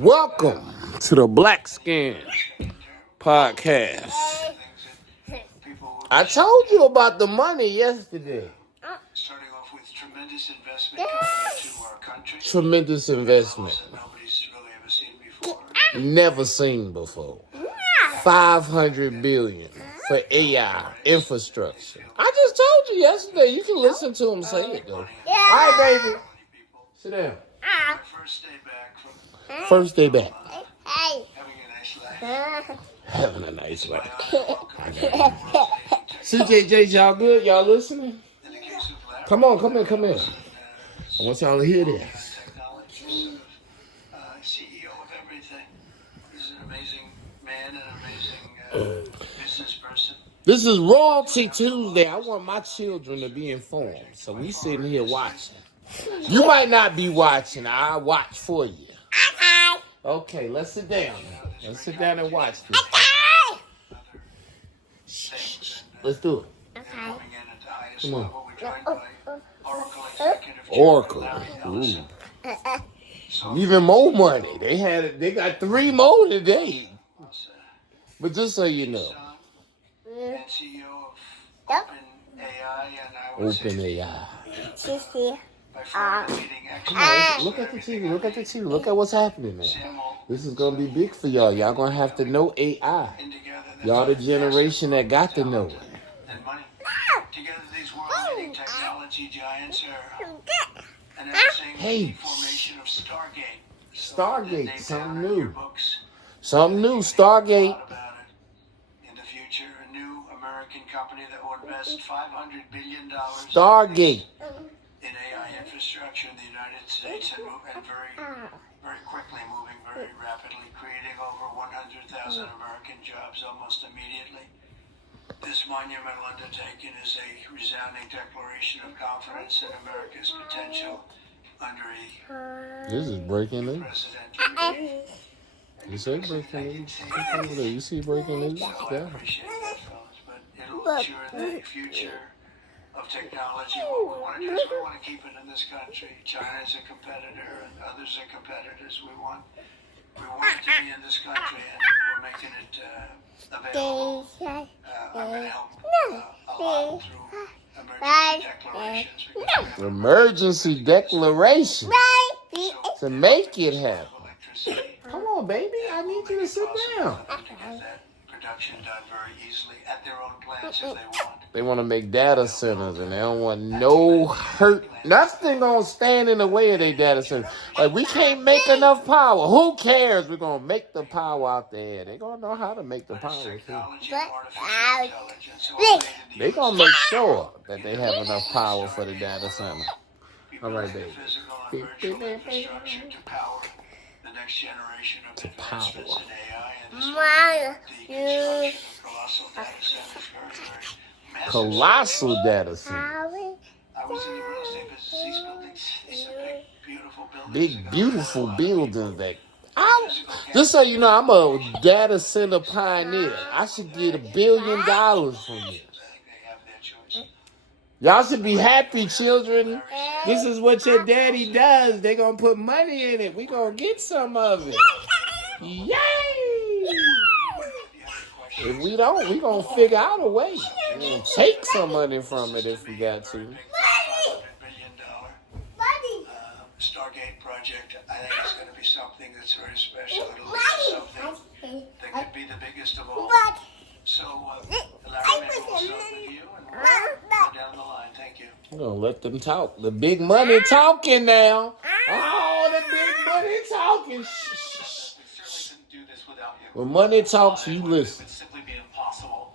Welcome to the Blackskins podcast. I told you about the money yesterday. Starting off with tremendous investment coming into our country. Tremendous investment. Nobody's really ever seen before. Never seen before. 500 billion for AI infrastructure. I just told you yesterday. You can listen to him say it though. All right, baby. Sit down. First day back from Having a nice life. CJJ, y'all good? Y'all listening? Come on, come in. I want y'all to hear this. CEO of everything. He's an amazing man and amazing business person. This is Royalty Tuesday. I want my children to be informed. So we sitting here watching. You might not be watching. I'll watch for you. Okay, let's sit down. Let's sit down and watch this. Shh. Let's do it. Come on. Oracle. Ooh. Even more money. They got 3 more today. But just so you know. OpenAI. Come on, look at the TV. Look at what's happening now. This is gonna be big for y'all. Y'all gonna have to know AI. Y'all the generation that got to know it. Together, these world-leading technology giants are announcing the formation of Stargate. Stargate, something new. Stargate. In the future, a new American company that will invest $500 billion Stargate. in AI infrastructure in the United States and very quickly moving very rapidly, creating over 100,000 American jobs almost immediately. This monumental undertaking is a resounding declaration of confidence in America's potential under a This is breaking news. president. You say breaking news. You see breaking news? I Yeah. appreciate that, fellas, but it'll ensure the future of technology. What we want to do is we want to keep it in this country. China is a competitor and others are competitors. We want it to be in this country, and we're making it available. I'm going to help a lot through emergency declarations. Emergency declaration to make it happen. Electricity. Come on, baby. I need you to sit down. To get that production done very easily at their own plants if they want. They want to make data centers, and they don't want no hurt. Nothing gonna stand in the way of their data centers. Like, we can't make enough power. Who cares? We're gonna make the power out there. They gonna know how to make the power too. They gonna make sure that they have enough power for the data center. All right, baby. To power the next generation of advancements in AI and the construction of colossal data centers, very Colossal data center. I was in the real estate business. These buildings, these are big, beautiful buildings. Big, beautiful buildings that. Just so you know, I'm a data center pioneer. I should get $1 billion from you. Y'all should be happy, children. This is what your daddy does. They gonna put money in it. We gonna get some of it. Yay! If we don't, we gonna figure out a way. We gonna take some money from it if we got to. $100 billion Stargate project. I think it's going to be something that's very special. It'll lead to something that could be the biggest of all. So, Larry, maybe we'll start with you and we'll go down the line. Thank you. We're gonna let them talk. The big money talking now. Oh, the big money talking. We certainly couldn't do this without you. When money talks, you It listen. would simply be impossible.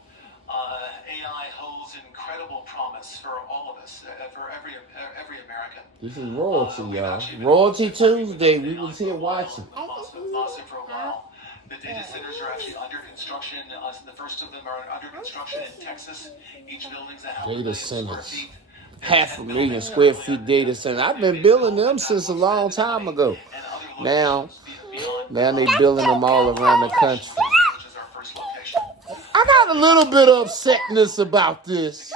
AI holds incredible promise for all of us, for every American. This is Royalty, y'all. Royalty Tuesday. We was here watching. Awesome for a while. The data centers are actually under construction. The first of them are under construction in Texas. Each building's a Data centers. 500,000 square feet data center. I've been building them since a long time ago. Now they building them all around the country. I got a little bit of upsetness about this.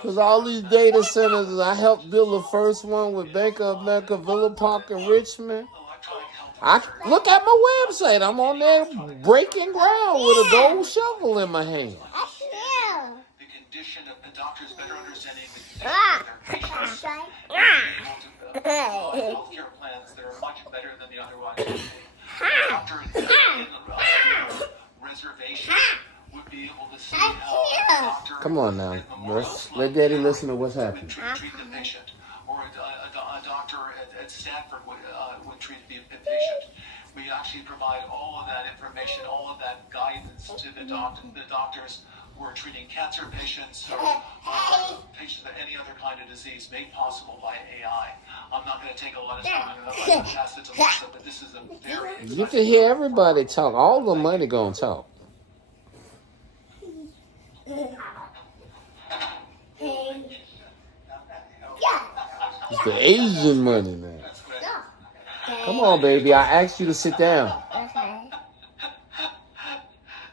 Because all these data centers, I helped build the first one with Bank of America, Villa Park, and Richmond. I look at my website. I'm on there breaking ground with a gold shovel in my hand. The condition of the doctors better understanding the condition of their patients and able to provide healthcare plans that are much better than the other ones. The doctor in reservation would be able to see how a doctor. Come on now. Let Daddy listen to what's happening. Treat the patient, or a doctor at Stanford would treat the patient. We actually provide all of that information, all of that guidance to the doctors who are treating cancer patients or patients with any other kind of disease made possible by AI. I'm not going to take a lot of time and pass it to Lisa, but this is a very You can hear everybody talk. All the money gonna talk. It's the Asian money now. Come on, baby. I asked you to sit down. Okay.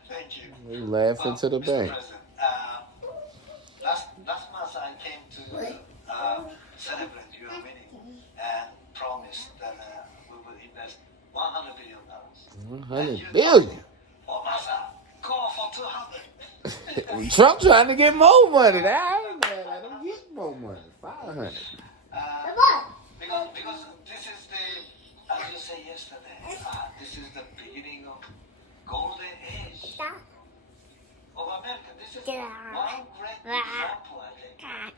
Thank you. You laughing to the Mr. bank. President, last month I came to celebrate your winning and promised that we would invest $100 billion. 100 billion. Oh, Masa, call for 200. Trump trying to get more money. I ain't mad at him. Get more money. 500. Because this is the, as you said yesterday, this is the beginning of golden age of America. This is one great example, I think.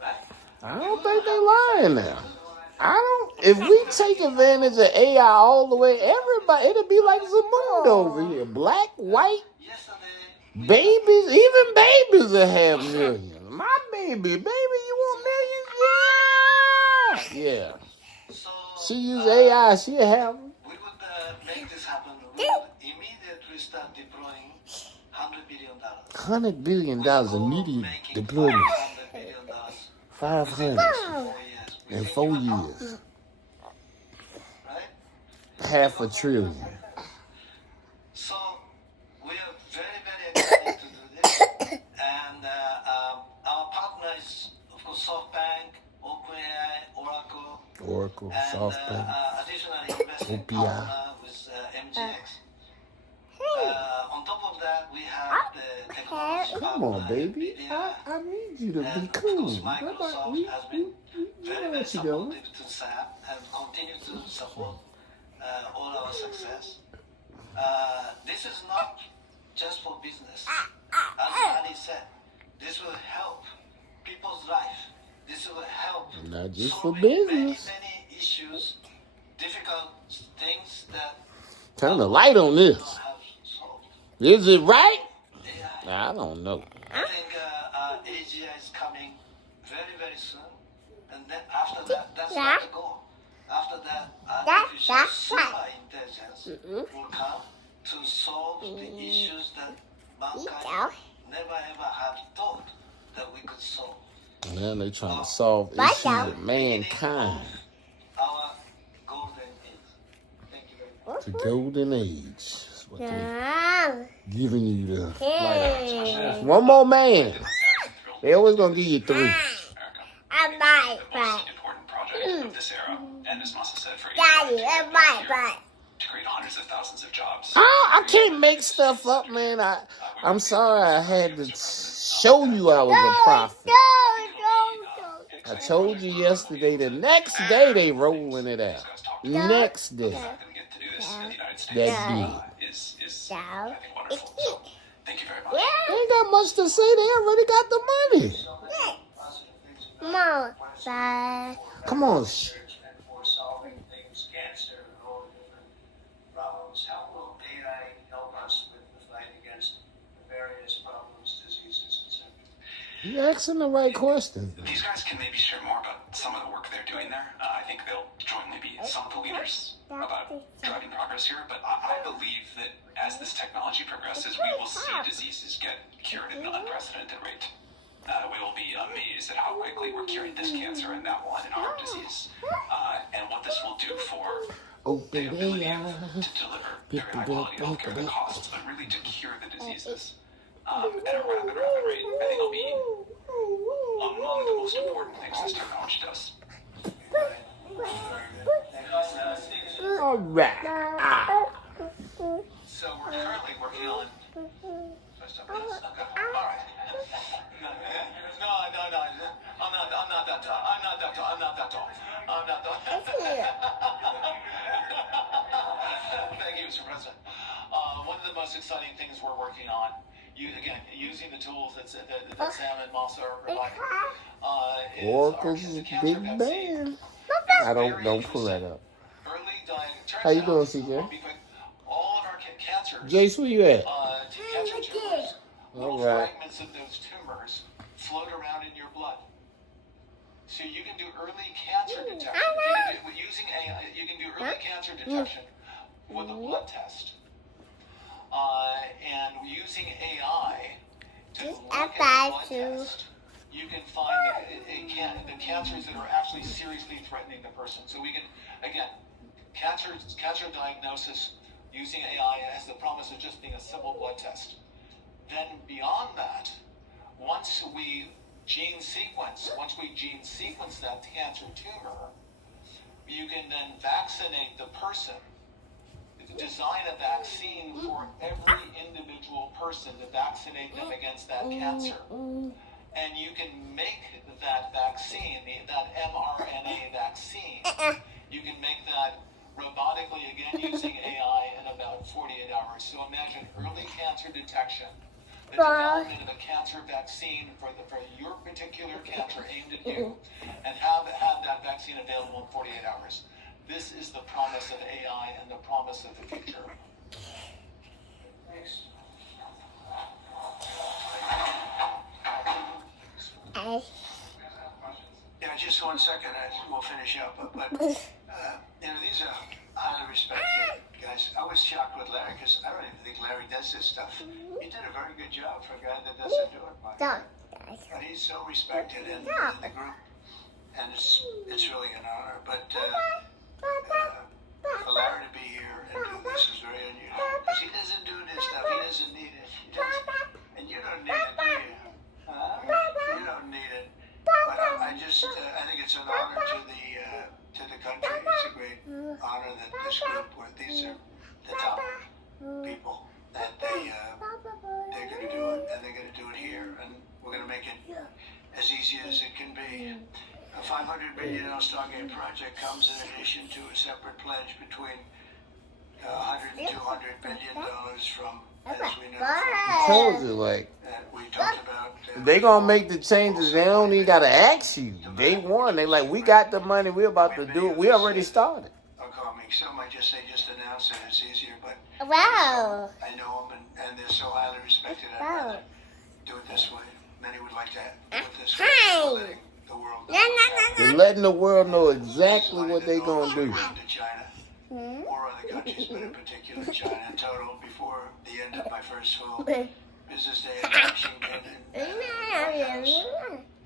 Right? I don't think they lying now. If we take advantage of AI all the way, everybody, it'll be like Zamunda over here. Black, white, Yesterday, babies, even babies will have millions. My baby, you want millions? Yeah. so She use AI, she'll have them. we would make this happen. We would immediately start deploying $100 billion. $100 billion immediate deployment. $100 billion 500 in 4 years. in 4 years. Right? Half a trillion. So we are very, very excited to do this. And our partner is, of course, SoftBank, OpenAI, Oracle, and SoftBank, additionally investment OPI. partner with MGX. On top of that, we have the technology Come on, partner, baby. NVIDIA, I need you to be and of cool. course, Microsoft has been very, very what you doing. supportive to SAP and continue to support all our success. This is not just for business. As Ali said, this will help people's life. This will help Not just for solving business. many issues, difficult things that Turn the light on this. have solved. Is it right? AI. I don't know. I think AGI is coming very, very soon. And then after that, that's not the goal. After that, artificial super intelligence will come to solve the issues that mankind never ever had thought that we could solve. Man, they trying to solve issues with mankind. Our golden age. Thank you very much. The golden age. That's what they're giving you the light. One more man. They always gonna give you 3. I might, The most important project of this era, and as Masa said, for Daddy, I might, to create hundreds of thousands of jobs. I can't make stuff up, man. I'm sorry I had to show you I was a prophet. I told you yesterday, the next day they rolling it out. Next day. Not going to get to do this in the United States. That big. Is I think wonderful. So thank you very much. They ain't got much to say. They already got the money. Mom, bye. Come on. And for solving things, cancer, and all the different problems. How will AI help us with the fight against the various problems, diseases, etc.? You asking the right question. These guys can maybe share more about some of the work they're doing there. I think they'll jointly be some of the leaders about driving progress here. But I believe that as this technology progresses, we will see diseases get cured at an unprecedented rate. We will be amazed at how quickly we're curing this cancer and that one and heart disease. And what this will do for the Open ability the to deliver very high quality healthcare at the costs, but really to cure the diseases at a rapid rate. I think it'll be among the most important things this technology does. All right. So we're currently working on. Okay. All right. No. I'm not that tall. I'm not that tall. Thank you, Mr. President. One of the most exciting things we're working on, using the tools that Sam and Masa are providing, is Oracle's our cancer big vaccine. band. I don't pull that up. Early diagnosis. How you doing, CJ? All of our cancers. Jace, where you at? Cancer tumors. All Little right. fragments of those tumors float around in your blood. So you can do early cancer detection. Using AI, you can do early cancer detection with a blood test. And using AI to look at the blood test, you can find the cancers that are actually seriously threatening the person. So we can, again, cancer diagnosis using AI has the promise of just being a simple blood test. Then beyond that, once we gene sequence that cancer tumor, you can then vaccinate the person, design a vaccine for every individual person to vaccinate them against that cancer. And you can make that vaccine, that mRNA vaccine, you can make that robotically again using AI in about 48 hours. So imagine early cancer detection, the development of a cancer vaccine for your particular cancer aimed at you, and have that vaccine available in 48 hours. This is the promise of AI and the promise of the future. Thanks. Yeah, just 1 second, we'll finish up. But these are highly respected guys. I was shocked with Larry because I don't even think Larry does this stuff. He did a very good job for a guy that doesn't do it much. But he's so respected in the group, and it's really an honor. But for Larry to be here and do this is very unusual because he doesn't do this stuff. He doesn't need it. He doesn't. And you don't need it, do you? You don't need it. But I think it's an honor to the country. It's a great honor that this group, where these are the top people, that they're going to do it, and they're going to do it here, and we're going to make it as easy as it can be. A $500 billion Stargate project comes in addition to a separate pledge between $100 and $200 billion from, as we know, I told you, like, we talked about. they gonna make the changes. They don't even gotta ask you. Day one, they like, we got the money. We're about to do it. We already started. Some might just say just announce it. It's easier, but Wow. I know them and they're so highly respected. I'd rather do it this way. Many would like to do it this way. Letting the world know. They're letting the world know exactly what they gonna do. To China or other countries, but in particular China in total, before the end of my first full business day in Washington.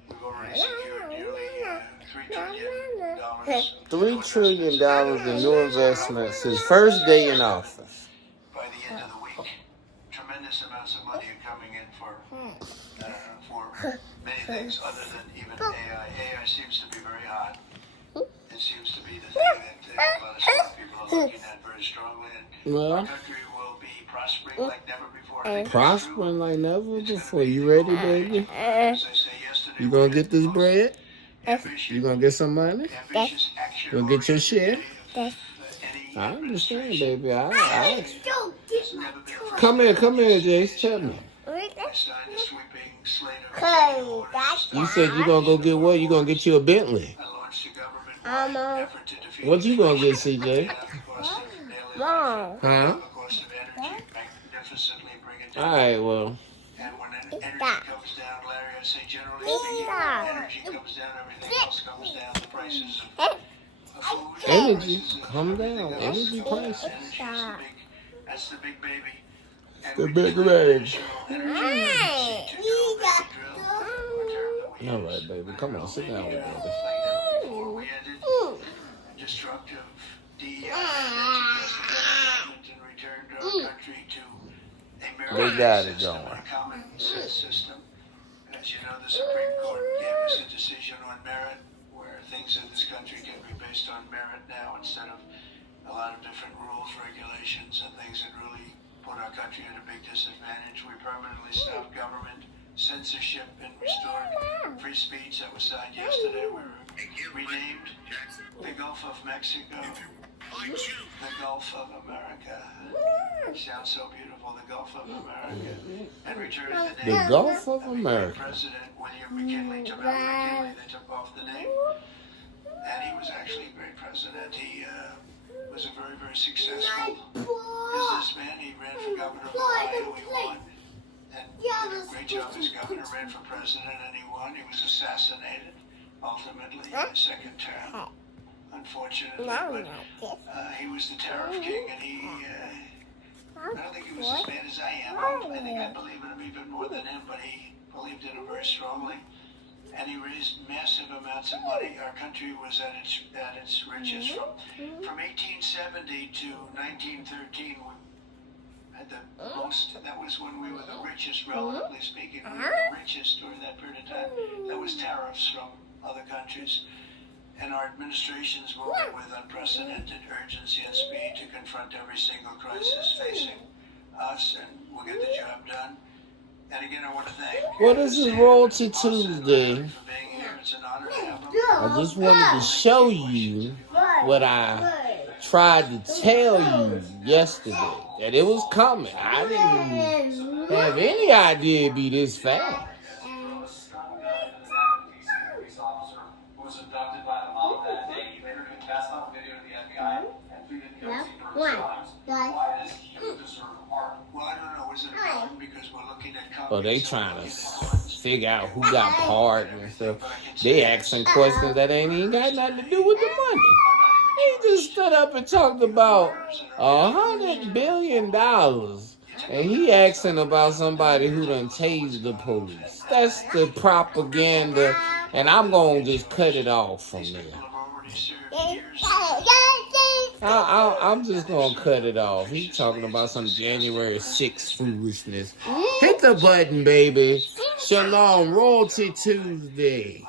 We've already secured nearly $3 trillion. $3 trillion in new investments his first day in office. By the end of the week, tremendous amounts of money are coming in for many things other than even AI. AI seems to be very hot. It seems to be the thing that a lot of smart people are looking at very strongly. And Well, our country will be prospering like never before. I think that's prospering true. like never before. You ready, baby? As I say yesterday, You gonna get this bread? ambitious, You gonna get some money? ambitious action. You gonna get your share? Any I understand, administration baby. I has never been a come here, Jace. Tell me. signed a sweeping slate of Hey, executive orders. that's You said you gonna go get what? You gonna get you a Bentley? I launched a government-wide effort to defeat What you gonna get, CJ? the cost of daily life, Huh? the cost of energy, magnificently bring it All down. right. Well, And when energy comes down, Larry, I say generally speaking, when energy comes down, everything else comes down. The prices of food, energy, prices of calm everything down. else. Energy prices. That's the big baby. And The we big just baby. additional energy efficiency to drill, a term that we All use. right, baby. Come on, sit down with me. Like never before. We ended destructive DEI and returned our country to a They got it system, going. a common sense system. As you know, the Supreme Court gave us a decision on merit, where things in this country can be based on merit now instead of lot of different rules, regulations, and things that really put our country at a big disadvantage. We permanently stopped government censorship and restored free speech. That was signed yesterday. We renamed the Gulf of Mexico the Gulf of America. Sounds so beautiful, the Gulf of America. And returned the name. The Gulf of America. President William McKinley, to McKinley, they took off the name. And he was actually a great president. He was a very, very successful businessman. He ran for governor of Ohio. He won. And did a great job as governor, ran for president, and he won. He was assassinated, ultimately, in his second term, unfortunately. But he was the tariff king, and I don't think he was as bad as I am. I think I believe in him even more than him, but he believed in him very strongly. And he raised massive amounts of money. Our country was at its richest. From 1870 to 1913, we had the most. That was when we were the richest, relatively speaking. We were the richest during that period of time. That was tariffs from other countries. And our administration's moving with unprecedented urgency and speed to confront every single crisis facing us, and we'll get the job done. And again, I want to thank. Well, this is Royalty Tuesday. For being here. It's an honor to have them. I just wanted to show you what I tried to tell you yesterday, that it was coming. I didn't have any idea it'd be this fast. Oh, they trying to figure out who got part and stuff. They asking questions that ain't even got nothing to do with the money. He just stood up and talked about $100 billion. And he asking about somebody who done tased the police. That's the propaganda. And I'm going to just cut it off from there. I'm just going to cut it off. He's talking about some January 6th foolishness. Hit the button, baby. Shalom, Royalty Tuesday.